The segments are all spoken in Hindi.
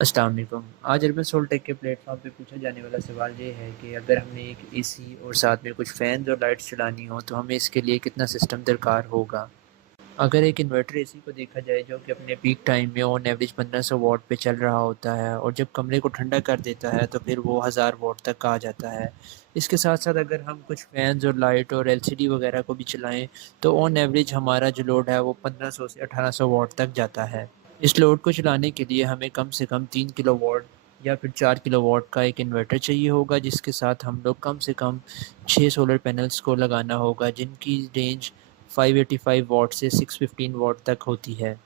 अस्सलाम वालेकुम। आज अर्बन सोलटेक के प्लेटफॉर्म पे पूछा जाने वाला सवाल ये है कि अगर हमने एक एसी और साथ में कुछ फ़ैन्स और लाइट्स चलानी हो तो हमें इसके लिए कितना सिस्टम दरकार होगा। अगर एक इन्वर्टर एसी को देखा जाए जो कि अपने पीक टाइम में ऑन एवरेज 1500 वॉट पे चल रहा होता है और जब कमरे को ठंडा कर देता है तो फिर वो 1000 वॉट तक आ जाता है। इसके साथ साथ अगर हम कुछ फ़ैन्स और लाइट और एलसीडी वगैरह को भी चलाएं तो ऑन एवरेज हमारा जो लोड है वो 1500 से 1800 वॉट तक जाता है। इस लोड को चलाने के लिए हमें कम से कम 3 किलोवाट या फिर 4 किलोवाट का एक इन्वर्टर चाहिए होगा, जिसके साथ हम लोग कम से कम 6 सोलर पैनल्स को लगाना होगा, जिनकी रेंज 585 वाट से 615 वाट तक होती है।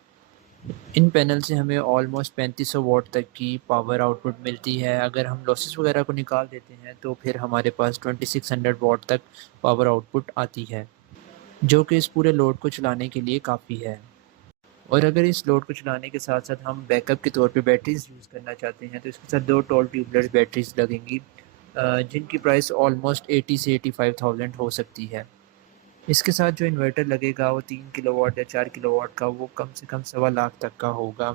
इन पैनल से हमें ऑलमोस्ट 3500 वाट तक की पावर आउटपुट मिलती है। अगर हम लॉसेस वगैरह को निकाल देते हैं तो फिर हमारे पास 2600 वाट तक पावर आउटपुट आती है, जो कि इस पूरे लोड को चलाने के लिए काफ़ी है। और अगर इस लोड को चलाने के साथ-साथ हम बैकअप के तौर पे बैटरीज़ यूज़ करना चाहते हैं, तो इसके साथ 2 टॉल ट्यूबलेस बैटरीज़ लगेंगी, जिनकी प्राइस ऑलमोस्ट 80 से 85,000 हो सकती है। इसके साथ जो इन्वर्टर लगेगा वो 3 किलोवाट या 4 किलोवाट का, वो कम से कम सवा लाख तक का होगा।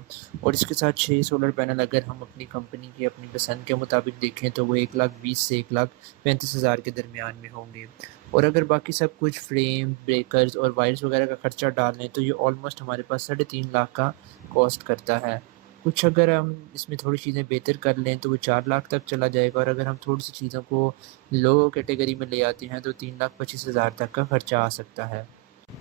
और इसके साथ 6 सोलर पैनल अगर हम अपनी कंपनी की अपनी पसंद के मुताबिक देखें तो वो 1,20,000 से 1,35,000 के दरमियान में होंगे। और अगर बाकी सब कुछ फ्रेम, ब्रेकर्स और वायर्स वगैरह का खर्चा डाल लें तो ये ऑलमोस्ट हमारे पास 3.5 लाख का कॉस्ट करता है। कुछ अगर हम इसमें थोड़ी चीज़ें बेहतर कर लें तो वो 4 लाख तक चला जाएगा, और अगर हम थोड़ी-सी चीज़ों को लो कैटेगरी में ले आते हैं तो 3,25,000 तक का खर्चा आ सकता है।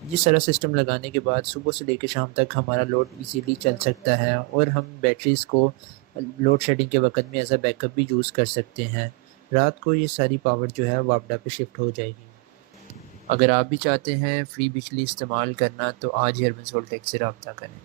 ये सारा सिस्टम लगाने के बाद सुबह से लेके शाम तक हमारा लोड इज़ीली चल सकता है, और हम बैटरीज़ को लोड शेडिंग के वक़्त में एज़ अ बैकअप भी यूज़ कर सकते हैं। रात को ये सारी पावर जो है वो आपदा पे शिफ्ट हो जाएगी। अगर आप भी चाहते हैं फ्री बिजली इस्तेमाल करना तो आज ही अर्बन सोलटेक से राब्ता करें।